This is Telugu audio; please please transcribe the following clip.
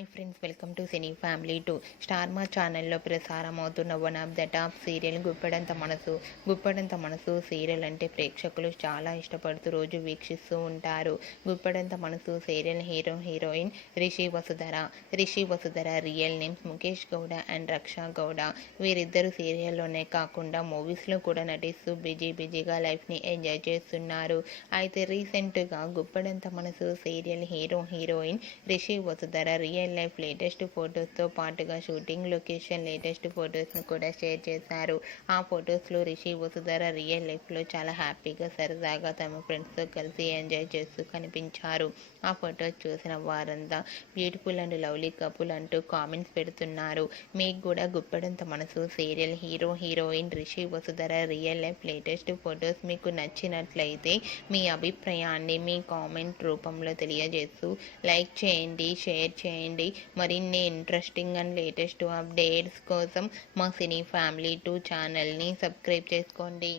Hi friends, welcome to cine family 2. Star Maa ఛానల్లో ప్రసారం అవుతున్న one of the top serial Guppedantha Manasu serial అంటే ప్రేక్షకులు చాలా ఇష్టపడుతూ రోజు వీక్షిస్తూ ఉంటారు. Guppedantha Manasu serial heroine Rishi Vasudhara real names Mukesh Gowda and Raksha Gowda. వీరిద్దరు సీరియల్లోనే కాకుండా మూవీస్లో కూడా నటిస్తూ బిజీగా లైఫ్ని ఎంజాయ్ చేస్తున్నారు. అయితే రీసెంట్గా Guppedantha Manasu serial heroine Rishi Vasudhara real life latest ఫొటోస్తో పాటుగా షూటింగ్ లొకేషన్ లేటెస్ట్ ఫొటోస్ను కూడా షేర్ చేశారు. ఆ ఫొటోస్లో రిషి వసుధర రియల్ లైఫ్లో చాలా హ్యాపీగా సరదాగా తమ ఫ్రెండ్స్తో కలిసి ఎంజాయ్ చేస్తూ కనిపించారు. ఆ ఫొటోస్ చూసిన వారంతా బ్యూటిఫుల్ అండ్ లవ్లీ కపుల్ అంటూ కామెంట్స్ పెడుతున్నారు. మీకు కూడా Guppedantha Manasu serial heroine Rishi Vasudhara real life latest photos మీకు నచ్చినట్లయితే మీ అభిప్రాయాన్ని మీ కామెంట్ రూపంలో తెలియజేస్తూ లైక్ చేయండి, షేర్ చేయండి. మరిన్ని ఇంట్రెస్టింగ్ అండ్ లేటెస్ట్ అప్డేట్స్ కోసం మా సినీ ఫ్యామిలీ 2 ఛానల్ని సబ్స్క్రైబ్ చేసుకోండి.